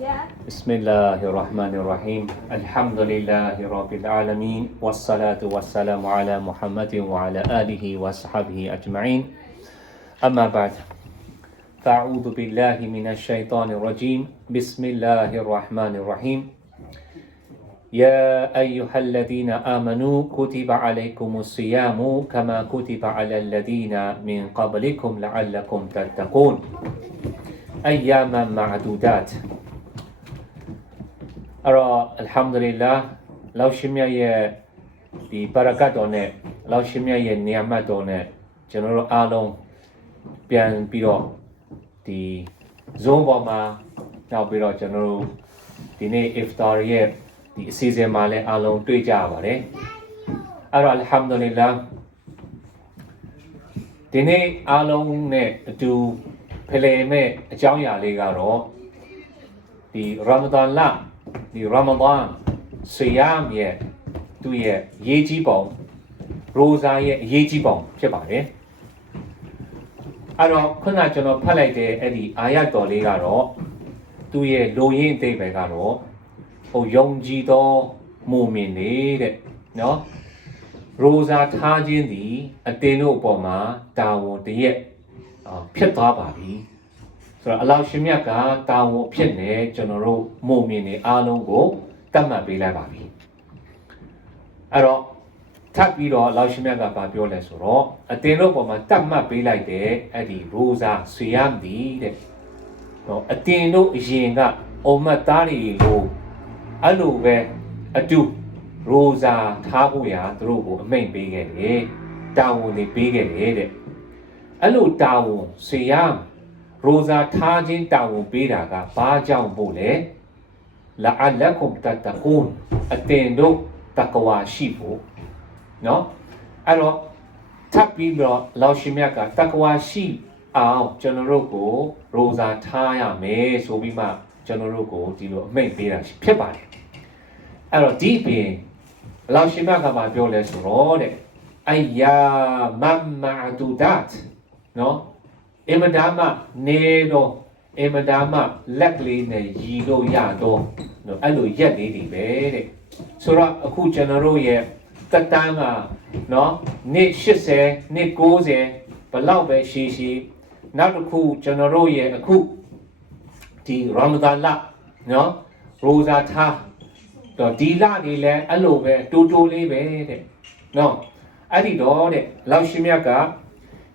بسم الله الرحمن الرحيم الحمد لله رب العالمين والصلاة والسلام على محمد وعلى آله وصحبه أجمعين أما بعد فأعوذ بالله من الشيطان الرجيم بسم الله الرحمن الرحيم يا أيها الذين آمنوا كتب عليكم الصيام كما كتب على الذين من قبلكم لعلكم تتقون أياما معدودات الحمد لله لو شمية دي بركاتونه لو شمية نعمتونه جنرال آلون بيان بيرو دي زوم بما ناو بيرو جنرال دي ني إفطارية دي سيزي مالي آلون توي جاواري الحمد لله دي ني آلون ني دو فليمي جاويا لغارو دي رمضان لاဒီရာမဒန်ဆီယမ်ရဲ့သူ့ရဲ့ရေးကြီးပုံရိုဇာရဲ့အရေးကြီးပုံဖြစ်ပါတယ်အဲ့တော့ခုနကျွန်တော်ဖတ်လိုက်တဲ့အဲ့ဒီအာယတ်တော်လေးကတော့သူ့ရဲ့လိုရင်းအသေးပဲကတော့ဟိုယုံကြည်သောမူမင်နေတဲ့နော်ရိုဇာထားခြင်းဒီအတင်းတို့အပေါ်မှာတာဝန်တရက်ဖြစ်သွားပါပြီဆိုတော့အလောင်းရှင်မြတ်ကတာဝန်ဖြစ်နေကျွန်တော်တို့မုံမြင်နေအားလုံးကိုတတ်မှတ်ပေးလိုက်ပါပြီအဲ့တော့ထပ်ပြီးတော့အလောင်းရှင်မြတ်ကပြောလဲဆိုတော့အတင်းတို့ပေါ်မှာတတ်မှတ်ပေးလိုက်တဲ့အဲ့ဒီရိုဇာဆွေရမ်ဒီတဲ့တော့အတင်းတို့အရင်ကအုံမတ်သားတွေလို့အဲ့လိုပဲအတူရိုဇာထားဖို့ရာသူတို့ကိုအမိန့်ပေးခဲ့တယ်တာဝန်တွေပေးခဲ့တယ်တဲ့အဲ့လိုတာဝန်ဆွေရမ်ရိုဇာထားခြင်းတာဝန်ပေးတာကဘာကြောင့်ဖို့လဲလာအလကုမ်တတကွန်အတင်တို့တကဝါရှိဖို့နော်အဲ့တော့ထပ်ပြီးတော့လောရှိမြတ်ကတကဝါရှိအောင်ကျွန်တော်တို့ကိုရိုဇာထားရမယ်ဆိုပြီးမှကျွန်တော်တို့ကိုဒီလိုအမိန့်ပေးတာဖြစ်ပါတယ်အဲ့တော့ဒီပြင်လောရှိမြတ်ကပြောလဲဆိုတော့တဲ့အယာမမ်မာဒူဒတ်နော်အမဒါမနေတော့အမဒါမလက်ကလေးနဲ့ရီလို့ရတော့အဲ့လိုရက်လေးတွေပဲတဲ့ဆိုတော့အခုကျွန်တော်တို့ရဲ့တက်တန်းကနော်နေ့80နေ့90ဘလောက်ပဲရှိရှိနောက်တစ်ခုကျွန်တော်တို့ရဲ့အခုဒီရာမဒန်လနော်ရိုဇာထားတော့ဒီလတွေလည်းအဲ့လိုပဲတူတူလေးပဲတဲ့နော်အဲ့ဒီတော့တဲ့လောက်ရှိမြတ်က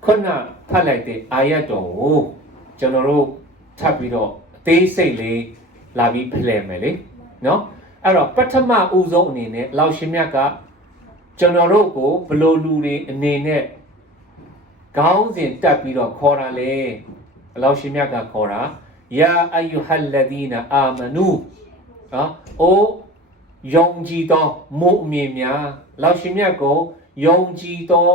ခုနဖတ်လိုက်တဲ့အာယတ်တော်ကိုကျွန်တော်တို့ထပ်ပြီးတော့အသေးစိတ်လေးလာပြီးဖလှယ်မယ်လေနော်အဲ့တော့ပထမဦးဆုံးအနေနဲ့လောက်ရှင်မြတ်ကကျွန်တော်တို့ကိုဘလို့လူတွေအနေနဲ့ခေါင်းစဉ်တက်ပြီးတော့ခေါ်တာလေလောက်ရှင်မြတ်ကခေါ်တာယာအယူဟလဒီနာအာမနူအိုယုံကြည်သောမုအမင်များလောက်ရှင်မြတ်ကိုယုံကြည်သော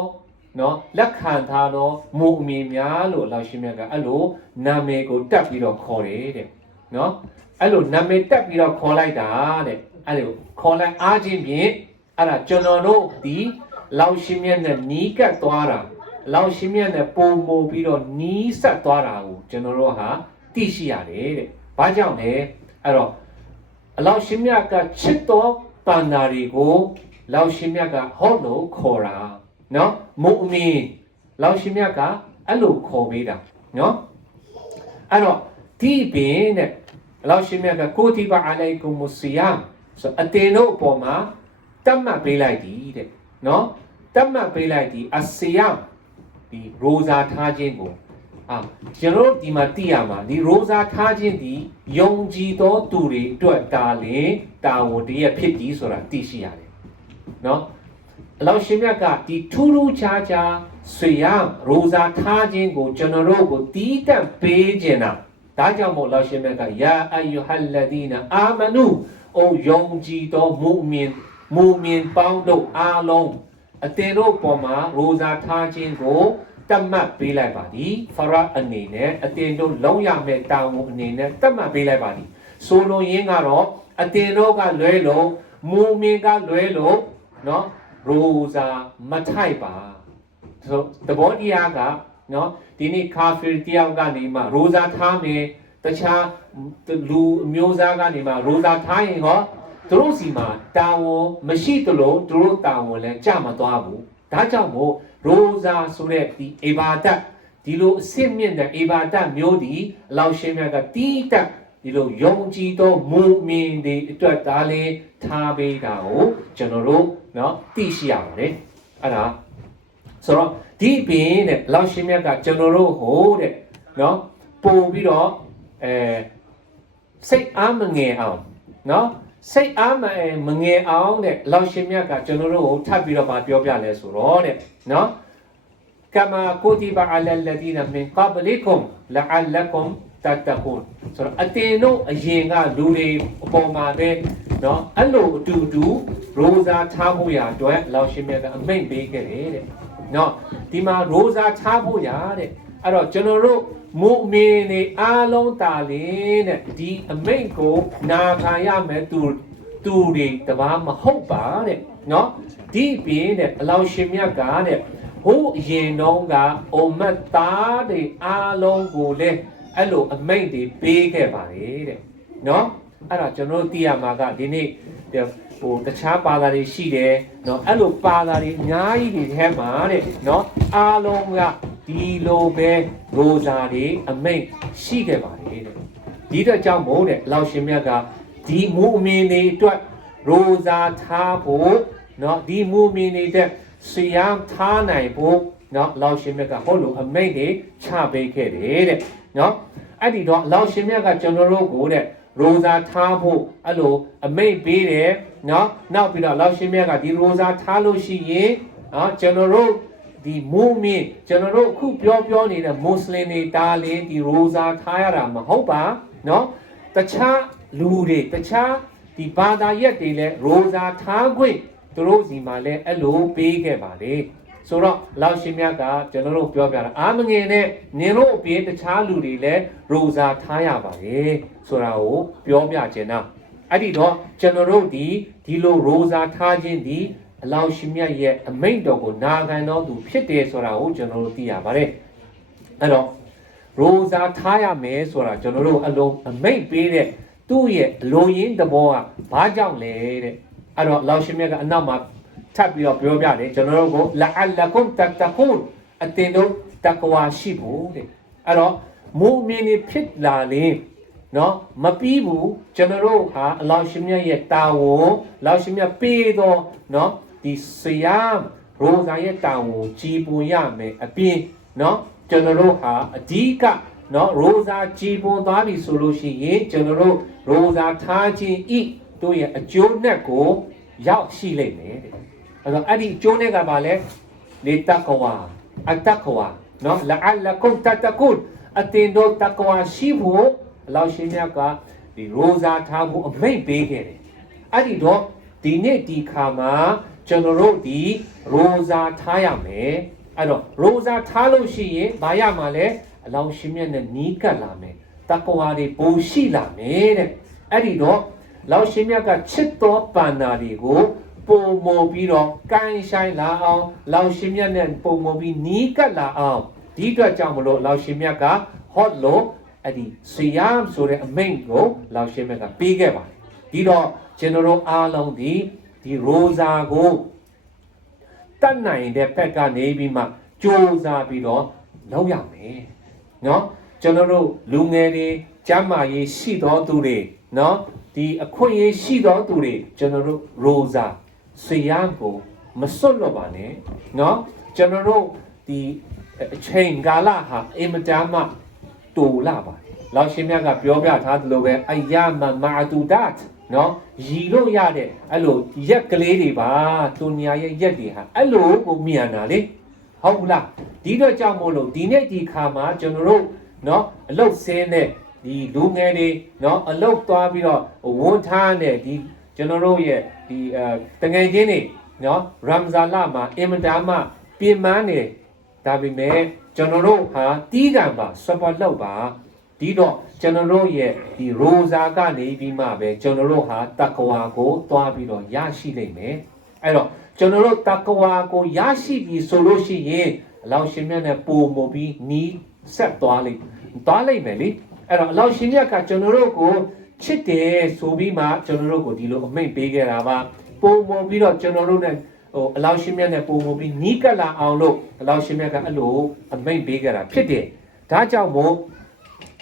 နော်လက်ခံထားတော့မုအမင်များလို့လောက်ရှိမြတ်ကအဲ့လိုနာမည်ကိုတက်ပြီးတော့ခေါ်တယ်တဲ့နော်အဲ့လိုနာမည်တက်ပြီးတော့ခေါ်လိုက်တာတဲ့အဲ့လိုခေါ်လိုက်အားချင်းဖြင့်အဲ့ဒါကျွန်တော်တို့ဒီလောက်ရှိမြတ်နဲ့နီးကပ်သွားတာလောက်ရှိမြတ်နဲ့ပုံမူပြီးတော့နီးဆက်သွားတာကိုကျွန်တော်တို့ဟာသိရှိရတယ်တဲ့ဘာကြောင့်လဲအဲ့တော့အလောက်ရှိမြတ်ကချစ်တော်တန်တာတွေကိုလောက်ရှိမြတ်ကဟောလို့ခေါ်တာနော်မုအမင်လောက်ရှိမြတ်ကအဲ့လိုခေါ်ပေးတာနော်အဲ့တော့ဒီပင်တဲ့လောက်ရှိမြတ်ကကိုတိဘအလိုင်ကုမ်ဆီယမ်ဆိုအတင်တို့အပေါ်မှာတတ်မှတ်ပေးလိုက်သည်တဲ့နော်တတ်မှတ်ပေးလိုက်သည်အဆီယမ်ဒီရိုဇာထားခြင်းကိုကျွန်တော်ဒီမှာသိရမှာဒီရိုဇာထားခြင်းဒီယုံကြည်သောသူတွေအတွက်ဒါလင်တာဝန်တည်းဖြစ်သည်ဆိုတာသိရှိရတယ်နော်အလောင်းရှင်မြတ်ကဒီထူးထူးခြားခြားဆွေရရိုဇာထားခြင်းကိုကျွန်တော်တို့ကိုတီးတက်ပေးခြင်းတာဒါကြောင့်မို့အလောင်းရှင်မြတ်ကယာအယူဟလဒီနာအာမနူအိုယုံကြည်သောမုမင်ပေါင်းတို့အားလုံးအတင်တို့ပေါ်မှာရိုဇာထားခြင်းကိုတတ်မှတ်ပေးလိုက်ပါသည်ဖရာအနေနဲ့အတင်တို့လုံးရမဲ့တာဝန်အနေနဲ့တတ်မှတ်ပေးလိုက်ပါသည်ဆိုလိုရင်းကတော့အတင်တို့ကလွဲလို့မုမင်ကလွဲလို့နော်ရိုဇာမထိုက်ပါဆိုတဘောတရားကနော်ဒီနေ့ကာဖီတယောက်ကနေမှရိုဇာထားမယ် တခြားလူမျိုးသားကနေမှရိုဇာထားရင်ဟောသူတို့စီမှာတာဝန်မရှိသလိုသူတို့တာဝန်လည်းကြမသွားဘူးဒါကြောင့်မို့ရိုဇာဆိုတဲ့ဒီအေဘာဒတ်ဒီလိုအစစ်မြင့်တဲ့အေဘာဒတ်မျိုးဒီအလောင်းရှင်မြတ်ကတီးတက်ဒီလိုယုံကြည်သောမူမင်တွေအတွက်ဒါလေးထားပေးတာကိုကျွန်တော်တို့เนาะသိရှိရပါတယ်အဲ့ဒါဆိုတော့ဒီပင်တဲ့အလောင်းရှင်မြတ်ကကျွန်တော်တို့ဟိုတဲ့เนาะပို့ပြီးတော့စိတ်အားမငယ်အောင်เนาะစိတ်အားမငယ်အောင်တဲ့အလောင်းရှင်မြတ်ကကျွန်တော်တို့ကိုထပ်ပြီးတော့ပြောပြလဲဆိုတော့တဲ့เนาะကမာကူတီဘာအလလဒီနာမင်ကဘလီကွမ်လအလကွမ်တတ်တကွန်ဆိုတော့အတင်တို့အရင်ကလူတွေအပေါ်မှာပဲเนาะအဲ့လိုအတူတူရိုဇာထားဖို့ရအတွက်အလောင်းရှင်မြတ်ကအမိန့်ပေးခဲ့တယ်တဲ့เนาะဒီမှာရိုဇာထားဖို့ရတဲ့အဲ့တော့ကျွန်တော်တို့မုမင်တွေအားလုံးတာလင်းတဲ့ဒီအမိန့်ကိုနာခံရမယ်သူတွေတပါမဟုတ်ပါတဲ့เนาะဒီပြင်တဲ့အလောင်းရှင်မြတ်ကတဲ့ဟိုအရင်တော့ကအုံမတ်သားတွေအားလုံးကိုလည်းအဲ့လိုအမိန့်တွေပေးခဲ့ပါတယ်တဲ့เนาะအဲ့ဒါကျွန်တော်တို့သိရမှာကဒီနေ့ဟိုတခြားဘာသာတွေရှိတယ်เนาะအဲ့လိုဘာသာတွေအများကြီးတွေထဲမှာတဲ့เนาะအားလုံးကဒီလိုပဲရိုဇာတွေအမိန့်ရှိခဲ့ပါတယ်တဲ့ဒီတော့ကြောင့်မို့တဲ့အလောင်းရှင်မြတ်ကဒီမူအမင်တွေအတွက်ရိုဇာထားဖို့เนาะဒီမူအမင်တွေတဲ့ဆရာထားနိုင်ဖို့เนาะအလောင်းရှင်မြတ်ကဟောလို့အမိန့်တွေချပေးခဲ့တယ်တဲ့เนาะအဲ့ဒီတော့အလောင်းရှင်မြတ်ကကျွန်တော်တို့ကိုတဲ့ရိုဇာထားဖို့အဲ့လိုအမိန့်ပေးတယ်เนาะနောက်ပြီးတော့အလောင်းရှင်မြတ်ကဒီရိုဇာထားလို့ရှိရင်ကျွန်တော်တို့ဒီမူမင်ကျွန်တော်တို့အခုပြောနေတဲ့မွတ်စလင်တွေတားလင်းဒီရိုဇာထားရတာမဟုတ်ပါเนาะတခြားလူတွေတခြားဒီဘာသာရက်တွေလည်းရိုဇာထားခွင့်သူတို့စီမှာလည်းအဲ့လိုပေးခဲ့ပါလေဆိုတော့လောက်ရှင်မြတ်ကကျွန်တော်တို့ပြောပြတာအာမငယ်နဲ့နင်တို့အပြင်တခြားလူတွေလည်းရိုဇာထားရပါလေဆိုတာကိုပြောပြခြင်းနာအဲ့ဒီတော့ကျွန်တော်တို့ဒီလိုရိုဇာထားခြင်းဒီအလောင်းရှင်မြတ်ရဲ့အမိန့်တော်ကိုနာခံတော်သူဖြစ်တယ်ဆိုတာကိုကျွန်တော်တို့သိရပါတယ်အဲ့တော့ရိုဇာထားရမယ်ဆိုတာကျွန်တော်တို့အလုံးအမိန့်ပေးတဲ့သူ့ရဲ့လိုရင်းသဘောကဘာကြောင့်လဲတဲ့အဲ့တော့အလောင်းရှင်မြတ်ကအနောက်မှာထပ်ပြီးတော့ပြောပြတယ်ကျွန်တော်တို့ကိုလာအလကွမ်တတ်တကွန်အတင်တို့တကွာရှိဖို့တဲ့အဲ့တော့မူမင်တွေဖြစ်လာရင်နော်မပြီးဘူးကျွန်တော်တို့ဟာအလောင်းရှင်မြတ်ရဲ့တာဝန်အလောင်းရှင်မြတ်ပေးတော့နော်ဒီဆရာရိုဇာရဲ့တာဝန်ကြီးပွန်ရမယ်အပြင်နော်ကျွန်တော်တို့ဟာအဓိကနော်ရိုဇာကြီးပွန်သွားပြီဆိုလို့ရှိရင်ကျွန်တော်တို့ရိုဇာထားခြင်းဤတို့ရဲ့အကျိုးနဲ့ကိုရောက်ရှိလိမ့်မယ်တဲ့အဲ့တော့အဲ့ဒီအကျိုးနဲ့ကပါလဲလေတကွာအတကွာနော်လာအလကွမ်တတကွန်အတင်တို့တကွာရှိဖို့အလောင်းရှင်မြတ်ကဒီရိုဇာထားဖို့အမိန့်ပေးခဲ့တယ်အဲ့ဒီတော့ဒီနေ့ဒီခါမှာကျွန်တော်တို့ဒီရိုဇာထားရမယ်အဲ့တော့ရိုဇာထားလို့ရှိရင်ဘာရမှာလဲအလောင်းရှင်မြတ်နဲ့နီးကပ်လာမယ်တကွာတွေပိုရှိလာမယ်တဲ့အဲ့ဒီတော့လောင်းရှင်မြတ်ကချစ်တော်ပန္နာတွေကိုပုံမပြီးတော့ကိုင်းဆိုင်လာအောင်လောင်ရှင်မြတ်နဲ့ပုံမပြီးနီးကပ်လာအောင်ဒီအတွက်ကြောင့်မလို့လောင်ရှင်မြတ်ကဟော့လို့အဲ့ဒီဆီယမ်ဆိုတဲ့အမိန့်ကိုလောင်ရှင်မြတ်ကပေးခဲ့ပါတယ်ဒီတော့ကျွန်တော်တို့အားလုံးဒီရိုဇာကိုတတ်နိုင်တဲ့ဘက်ကနေပြီးမှကြိုးစားပြီးတော့လုပ်ရမယ်နော်ကျွန်တော်တို့လူငယ်တွေကျမ်းမာရေးရှိတော်သူတွေနော်ဒီအခွင့်အရေးရှိတော်သူတွေကျွန်တော်တို့ရိုဇာဆရာကိုမစွတ်တော့ပါနဲ့เนาะကျွန်တော်တို့ဒီအချိန်ကာလဟာအင်မတန်မှတူလာပါတယ်လောင်ရှင်မြတ်ကပြောပြထားသလိုပဲအယမမာတူဒတ်เนาะရည်လို့ရတဲ့အဲ့လိုရက်ကလေးတွေပါတူညာရဲ့ရက်တွေဟာအဲ့လိုကိုမြန်တာလေဟုတ်ဘူးလားဒီတော့ကြောင့်မို့လို့ဒီနေ့ဒီခါမှာကျွန်တော်တို့เนาะအလုတ်ဆင်းတဲ့ဒီလူငယ်တွေเนาะအလုတ်သွားပြီးတော့ဝန်ထားတဲ့ဒီကျွန်တော်တို့ရဲ့ဒီတငယ်ချင်းတွေနော်ရမ်ဇာလာမှာအင်မတန်မှပြင်ပန်းနေဒါပေမဲ့ကျွန်တော်တို့ဟာတီးကံပါစပတ်လောက်ပါဒီတော့ကျွန်တော်တို့ရဲ့ဒီရိုဇာကနေပြီးမှပဲကျွန်တော်တို့ဟာတက္ကဝါကိုသွားပြီးတော့ရရှိနိုင်မယ်အဲ့တော့ကျွန်တော်တို့တက္ကဝါကိုရရှိပြီဆိုလို့ရှိရင်အလောင်းရှင်မြတ်နဲ့ပုံမပြီးနီးဆက်သွားလိမ့်မယ်လေ အဲ့တော့အလောရှင်မြတ်ကကျွန်တော်တို့ကိုချစ်တယ်ဆိုပြီးမှကျွန်တော်တို့ကိုဒီလိုအမိန့်ပေးခဲ့တာပါပုံပေါ်ပြီးတော့ကျွန်တော်တို့ ਨੇ အလောရှင်မြတ်နဲ့ပုံပေါ်ပြီးနီးကပ်လာအောင်လို့အလောရှင်မြတ်ကအဲ့လိုအမိန့်ပေးခဲ့တာဖြစ်တယ်ဒါကြောင့်မို့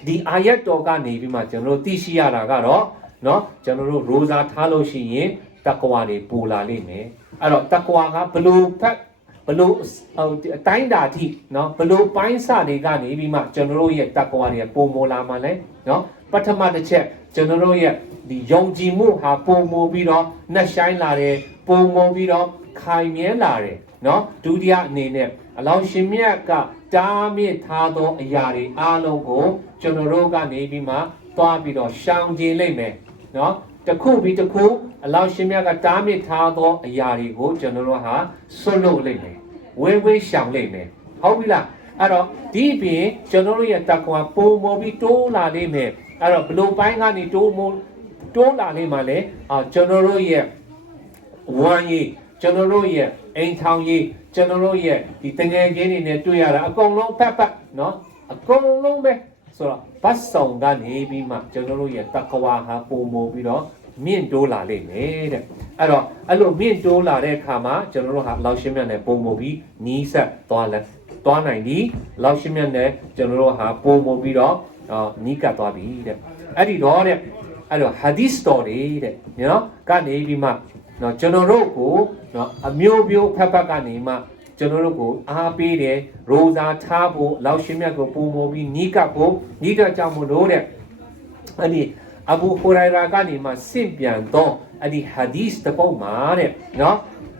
ဒီအာယတ်တော်ကနေပြီးမှကျွန်တော်တို့သိရှိရတာကတော့เนาะကျွန်တော်တို့ရိုဇာထားလို့ရှိရင်တက္ကဝါတွေပူလာလိမ့်မယ်အဲ့တော့တက္ကဝါကဘလို့ဖက်ဘလို့အတိုင်းတာထိเนาะဘလို့ပိုင်းစတွေကနေပြီးမှကျွန်တော်တို့ရဲ့တက္ကဝါတွေပုံမောလာမှလဲเนาะပထမတစ်ချက်ကျွန်တော်တို့ရဲ့ဒီယုံကြည်မှုဟာပုံမောပြီးတော့နှက်ဆိုင်လာတယ်ပုံမောပြီးတော့ခိုင်မြဲလာတယ်เนาะဒုတိယအနေနဲ့အလောင်းရှင်မြတ်ကတားမြစ်ထားသောအရာတွေအားလုံးကိုကျွန်တော်တို့ကနေပြီးမှသွားပြီးတော့ရှောင်ကျဉ်လိုက်မယ်เนาะတစ်ခုပြီးတစ်ခုအလောင်းရှင်မြတ်ကတားမြစ်ထားသောအရာတွေကိုကျွန်တော်တို့ဟာဆွတ်လုပ်လိုက်မယ်ဝေးဝေးရှောင်လိုက်မယ်ဟုတ်ပြီလားအဲ့တော့ဒီပြင်ကျွန်တော်တို့ရဲ့တက္ကဝါပုံမောပြီးတိုးလာလိမ့်မယ်အဲ့တော့ဘလို့ပိုင်းကနေတိုးလာလိမ့်မှာလေကျွန်တော်တို့ရဲ့ဝမ်းရည်ကျွန်တော်တို့ရဲ့အိမ်ထောင်ရေးကျွန်တော်တို့ရဲ့ဒီတငယ်ချင်းတွေနဲ့တွေ့ရတာအကုန်လုံးဖက်เนาะအကုန်လုံးပဲဆိုတော့ဘတ်ဆောင်ကနေပြီးမှကျွန်တော်တို့ရဲ့တက္ကဝါဟာပုံမောပြီးတော့မြင့်တိုးလာလိမ့်မယ်တဲ့အဲ့တော့အဲ့လိုမြင့်တိုးလာတဲ့အခါမှာကျွန်တော်တို့ဟာလောက်ရှင်းမြတ်နဲ့ပုံမောပြီးနီးစပ်သွားနိုင်ပြီလောက်ရှင်းမြတ်နဲ့ကျွန်တော်တို့ဟာပုံမောပြီးတော့နီးကပ်သွားပြီတဲ့အဲ့ဒီတော့တဲ့အဲ့တော့ဟာဒီသ်တော်တွေတဲ့နော်ကနေပြီးမှနော်ကျွန်တော်တို့ကိုနော်အမျိုးမျိုးဖက်ကနေမှကျွန်တော်တို့ကိုအားပေးတယ်ရိုဇာထားဖို့လောက်ရှင်းမြတ်ကိုပုံမောပြီးနီးကပ်ဖို့နီးတဲ့ကြောင့်မို့လို့တဲ့အဲ့ဒီအဘူဟူရိုင်ရာကနေမှဆင့်ပြန်တော့အဲ့ဒီဟာဒီသ်တပုတ်မှာတဲ့နော်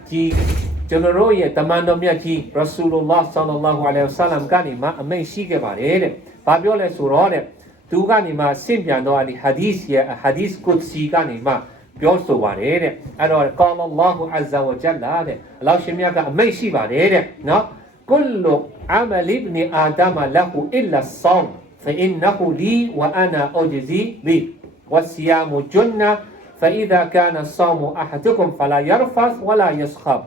ဒီကျွန်တော်တို့ရဲ့တမန်တော်မြတ်ကြီးရဆူလုလာဆလ္လာလာဟူအလိုင်ဝါဆလမ်ကနေမှအမိန့်ရှိခဲ့ပါတယ်တဲ့ဘာပြောလဲဆိုတော့တဲ့သူကနေမှဆင့်ပြန်တော့အဲ့ဒီဟာဒီသ်ရဲ့ဟာဒီသ်ကုဒ်စီကနေမှပြောဆိုပါတယ်တဲ့အဲ့တော့ကောလလာဟူအဇ္ဇဝဂျလ်လာတဲ့အလောင်းရှင်မြတ်ကအမိန့်ရှိပါတယ်တဲ့နော်ကုလုအမလ်အစ်နီအာဒမ်လဟူအီလာဆမ်فإنه لي وأنا أجزي به والصيام جنة فإذا كان الصوم أحدكم فلا يرفث ولا يسخب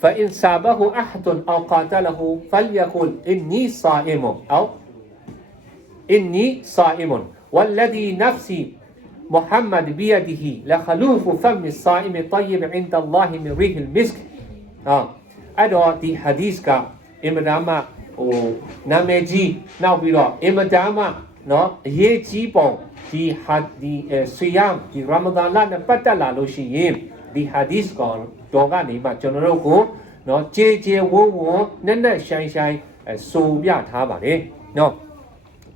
فإن سابه أحد أو قاتله فليقل إني صائم أو إني صائم والذي نفسي محمد بيده لخلوف فم الصائم طيب عند الله من ريح المسك أدو دي حديث كا إمداماနာမည်ကြီးနောက်ပြီးတော့အင်မတန်မှเนาะအရေးကြီးပုံဒီဆီယမ်ဒီရာမဒန်လနဲ့ပတ်သက်လာလို့ရှိရင်ဒီဟာဒီသ်ကောင်တော်ကနေမှကျွန်တော်တို့ကိုเนาะကြေဝုန်းဝန်းနဲ့ဆိုင်ဆိုပြထားပါတယ်เนาะ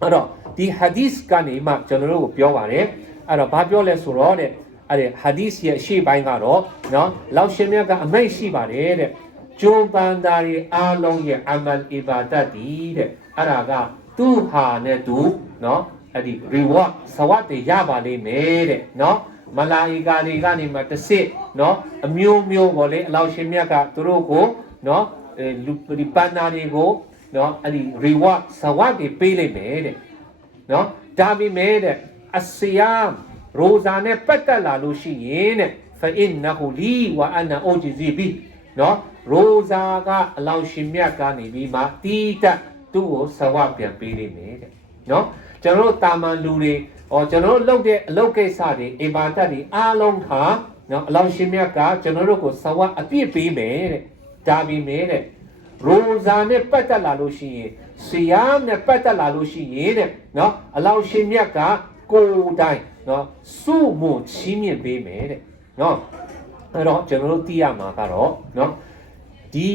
အဲ့တော့ဒီဟာဒီသ်ကနေမှကျွန်တော်တို့ကိုပြောပါတယ်အဲ့တော့ဘာပြောလဲဆိုတော့တဲ့အဲ့ဒီဟာဒီသ်ရဲ့အရှိပိုင်းကတော့เนาะလောက်ရှင်မြတ်ကအမိန့်ရှိပါတယ်တဲ့ကျုံပန်တာရီအားလုံးရဲ့အမလ်အီဘာဒတ်ဒီတဲ့အဲ့ဒါကသူ့ဟာနဲ့သူเนาะအဲ့ဒီ reward ဆဝတ်တွေရပါလိမ့်မယ်တဲ့เนาะမလာအီကာတွေကနေမှတစ်စစ်เนาะအမျိုးမျိုးပေါ့လေအလောင်းရှင်မြတ်ကသူတို့ကိုเนาะလူဒီပန်နာတွေကိုเนาะအဲ့ဒီ reward ဆဝတ်တွေပေးလိမ့်မယ်တဲ့เนาะဒါပေမဲ့တဲ့အဆီယမ်ရိုဇာနဲ့ပတ်သက်လာလို့ရှိရင်တဲ့ فإنه لي وأنا أجزي به เนาะရိုဇာကအလောင်းရှင်မြတ်ကနေပြီးမှတီးတက်သူ့ကိုဆဝပြန်ပေးလိမ့်မယ်တဲ့เนาะကျွန်တော်တို့တာမန်လူတွေကျွန်တော်တို့လုပ်တဲ့အလုပ်ကိစ္စတွေအဘာဒတ်တွေအားလုံးဟာเนาะအလောင်းရှင်မြတ်ကကျွန်တော်တို့ကိုဆဝအပြည့်ပေးမယ်တဲ့ဒါပေမဲ့တဲ့ရိုဇာနဲ့ပတ်သက်လာလို့ရှိရင်ဆီယားနဲ့ပတ်သက်လာလို့ရှိရင်တဲ့เนาะအလောင်းရှင်မြတ်ကကိုယ်တိုင်เนาะစုမှုချီးမြှင့်ပေးမယ်တဲ့เนาะအဲ့တော့ကျွန်တော်တို့သိရမှာကတော့เนาะဒီ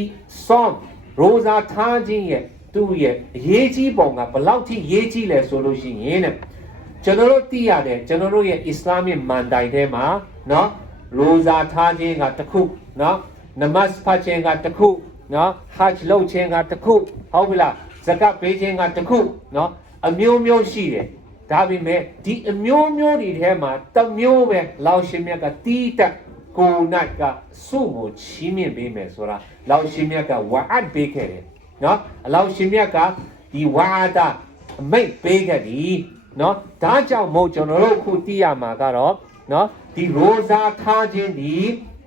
ဆောင်ရိုဇာထားခြင်းရဲ့သူ့ရဲ့အရေးကြီးပုံကဘယ်လောက်ထိရေးကြီးလဲဆိုလို့ရှိရင်တဲ့ကျွန်တော်တို့သိရတယ်ကျွန်တော်တို့ရဲ့အစ္စလာမ်မန်တိုင်ထဲမှာเนาะရိုဇာထားခြင်းကတစ်ခုเนาะနမတ်ဖတ်ခြင်းကတစ်ခုเนาะဟဂျ်လုပ်ခြင်းကတစ်ခုဟုတ်ပြီလားဇကတ်ပေးခြင်းကတစ်ခုเนาะအမျိုးမျိုးရှိတယ်ဒါပေမဲ့ဒီအမျိုးမျိုးတွေထဲမှာတစ်မျိုးပဲလောက်ရှင်မြတ်ကတီးတက်ကိုနိုင်ကစုကိုချီးမြှင့်ပေးမယ်ဆိုတာလောက်ရှင်မြတ်ကဝါအတ်ပေးခဲ့တယ်နော်အလောက်ရှင်မြတ်ကဒီဝါဒအမိတ်ပေးခဲ့ပြီနော်ဒါကြောင့်မို့ကျွန်တော်တို့ခုသိရမှာကတော့နော်ဒီရိုဇာထားခြင်းဒီ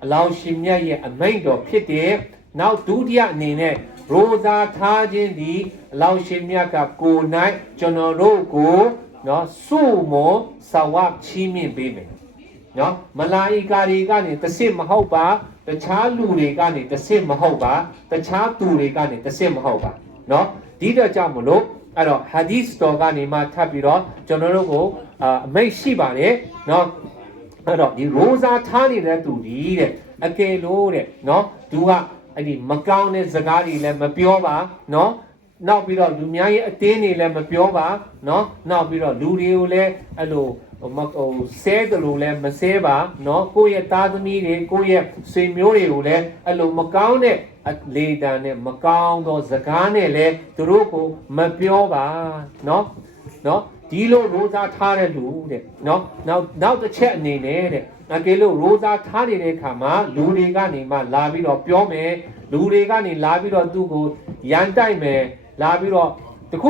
အလောက်ရှင်မြတ်ရဲ့အမိတ်တော်ဖြစ်တယ်နောက်ဒုတိယအနေနဲ့ရ roza tajin di lao shimyaka ko nai jonoro ko no sumo sawap chimin beme no malai kari kani tasit mahau ba tacha lu de kani tasit mahau ba tacha tu de kani tasit mahau ba no di da jaw mo lo အဲ့တော့ hadith တော်ကနေမှထပ်ပြီးတော့ကျွန်တော်တို့ကိုအမိတ်ရှိပါတယ်เนาะအဲ့တော့ဒီ roza ထားနေတဲ့သူဒီတဲ့အကယ်လို့တဲ့เนาะသူကအဲ့ဒီမကောင်းတဲ့စကားတွေလည်းမပြောပါเนาะနောက်ပြီးတော့လူများရဲ့အတင်းတွေလည်းမပြောပါเนาะနောက်ပြီးတော့လူတွေကိုလည်းအဲ့လိုဆဲတယ်လို့လည်းမဆဲပါเนาะကိုယ့်ရဲ့သားသမီးတွေကိုယ့်ရဲ့ဆွေမျိုးတွေကိုလည်းအဲ့လိုမကောင်းတဲ့အလေတန်နဲ့မကောင်းသောစကားနဲ့လည်းသူတို့ကိုမပြောပါเนาะဒီလို roza ထားတဲ့လူတဲ့เนาะနောက်တစ်ချက်အနေနဲ့တဲ့အကယ်လို့ roza ထားနေတဲ့အခါမှာလူတွေကနေမှလာပြီးတော့ပြောမယ်လူတွေကနေလာပြီးတော့သူ့ကိုရန်တိုက်မယ်လာပြီးတော့တခု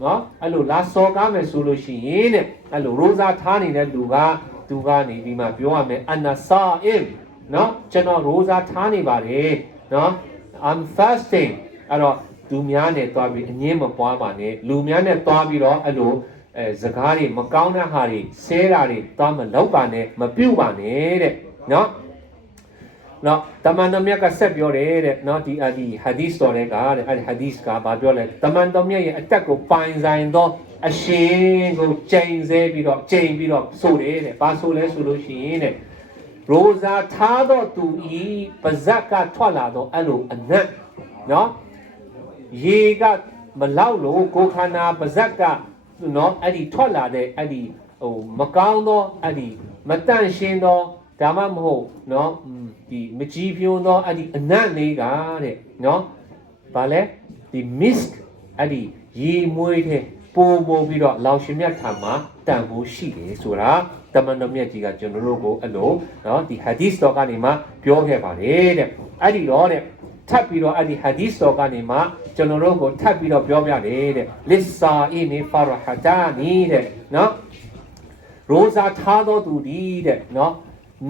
เนาะအဲ့လိုလာစော်ကားမယ်ဆိုလို့ရှိရင်တဲ့အဲ့လို roza ထားနေတဲ့လူကသူကနေဒီမှာပြောရမယ်အနာဆာအင်เนาะကျွန်တော် roza ထားနေပါတယ်เนาะ I'm fasting အဲ့တော့လူများနဲ့တွားပြီးအငင်းမပွားပါနဲ့လူများနဲ့တွားပြီးတော့အဲ့လိုစကားတွေမကောင်းတဲ့ဟာတွေဆဲတာတွေတွားမလောက်ပါနဲ့မပြုတ်ပါနဲ့တဲ့เนาะတမန်တော်မြတ်ကဆက်ပြောတယ်တဲ့เนาะဒီhadith တော်တွေကတဲ့အဲ့ဒီ hadith ကဘာပြောလဲတမန်တော်မြတ်ရဲ့အတက်ကိုပိုင်ဆိုင်သောအရှင်ကိုချိန်ဆပြီးတော့ဆိုတယ်တဲ့ဘာဆိုလဲဆိုလို့ရှိရင်တဲ့ roza ထားတော့သူဤပါဇက်ကထွက်လာတော့အဲ့လိုအနက်เนาะရေကမလောက်လို့ကိုခန္ဓာပါဇက်ကเนาะအဲ့ဒီထွက်လာတဲ့အဲ့ဒီမကောင်းသောအဲ့ဒီမတန့်ရှင်းသောဒါမှမဟုတ်เนาะဒီမကြီးပြွန်းသောအဲ့ဒီအနက်လေးကတဲ့เนาะဗာလဲဒီ mist အဲ့ဒီရေမွေးတဲ့ပိုပြီးတော့လောင်ရှင်မြတ်ထံမှာတန်ဖိုးရှိတယ်ဆိုတာတမန်တော်မြတ်ကြီးကကျွန်တော်တို့ကိုအဲ့လိုเนาะဒီ hadith တော်ကနေမှပြောခဲ့ပါတယ်တဲ့အဲ့ဒီတော့တဲ့ထပ်ပြီးတော့အဲ့ဒီ hadith တော်ကနေမှကျွန်တော်တို့ကိုထပ်ပြီးတော့ပြောပြတယ်တဲ့ lissa ini farhatani တဲ့เนาะ roza ထားတော်သူဒီတဲ့เนาะ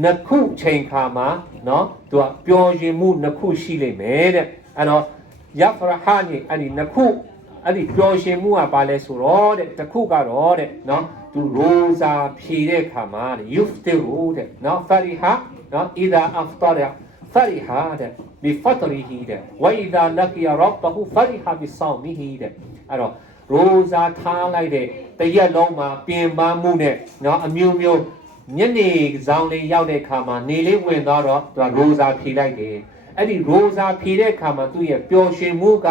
နှစ်ခုချိန်ခါမှာเนาะသူကပျော်ရွှင်မှုနှစ်ခုရှိလိမ့်မယ်တဲ့အဲ့တော့ yafrahani အဲ့ဒီနှစ်ခုအဲ့ဒီပျော်ရွှင်မှုကဘာလဲဆိုတော့တဲ့တစ်ခုကတော့တဲ့เนาะသူ roza ဖြေတဲ့ခါမှာတဲ့ yuftiru တဲ့เนาะ fariha เนาะ ida aftara fariha တဲ့ بفطره တဲ့ وإذا لقي ربه فرح بصومه တဲ့အဲ့တော့ roza ထားလိုက်တဲ့တရက်လုံးမှာပြင်ပန်းမှုနဲ့เนาะအမျိုးမျိုးညနေဆောင်လေးရောက်တဲ့ခါမှာနေလေးဝင်သွားတော့သူက roza ဖြေလိုက်တယ်အဲ့ဒီ roza ဖြေတဲ့ခါမှာသူ့ရဲ့ပျော်ရွှင်မှုက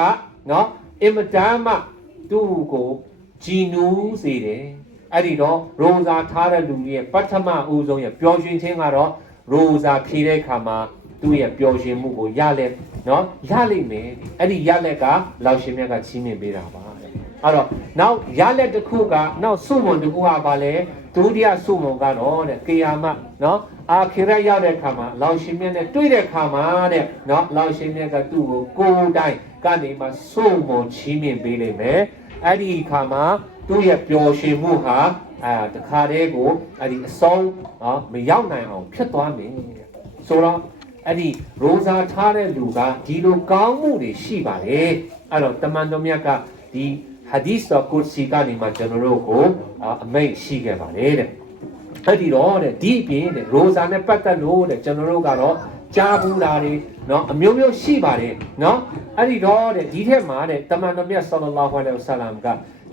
เนาะအင်မတန်မှသူ့ကိုကြည်နူးစေတယ်အဲ့ဒီတော့ roza ထားတဲ့လူကြီးရဲ့ပထမဦးဆုံးရဲ့ပျော်ရွှင်ခြင်းကတော့ roza ဖြေတဲ့ခါမှာသူ့ရဲ့ပျော်ရွှင်မှုကိုရလိမ့်မယ်အဲ့ဒီရလက်ကလောက်ရှင်မြတ်ကချီးမြှင့်ပေးတာပါအဲ့တော့နောက်ရလက်တစ်ခုကနောက်စုမုံတစ်ခုကပါလဲဒုတိယစုမုံကတော့တဲ့ကေယာမနော်အာခိရရောက်တဲ့ခါမှာလောက်ရှင်မြတ်နဲ့တွေ့တဲ့ခါမှာတဲ့နော်လောက်ရှင်မြတ်ကသူ့ကိုကိုယ်တိုင်ကနေမှစုမုံချီးမြှင့်ပေးလိမ့်မယ်အဲ့ဒီခါမှာသူ့ရဲ့ပျော်ရွှင်မှုဟာတခါတည်းကိုအဲ့ဒီအဆုံးမရောက်နိုင်အောင်ဖြစ်သွားမယ်ဆိုတော့အဲ့ဒီ roza ထားတဲ့လူကဒီလိုကောင်းမှုတွေရှိပါတယ်အဲ့တော့တမန်တော်မြတ်ကဒီ hadith တော်ကိုစီကနေမှကျွန်တော်တို့ကိုအမိန့်ရှိခဲ့ပါတယ်တဲ့အဲ့ဒီတော့တဲ့ဒီအပြင်တဲ့ roza နဲ့ပတ်သက်လို့တဲ့ကျွန်တော်တို့ကတော့ကြားဘူးတာတွေเนาะအမျိုးမျိုးရှိပါတယ်เนาะအဲ့ဒီတော့တဲ့ဒီထက်မှာတဲ့တမန်တော်မြတ်ဆလ္လာလာဟူအလိုင်ဝါဆလမ်က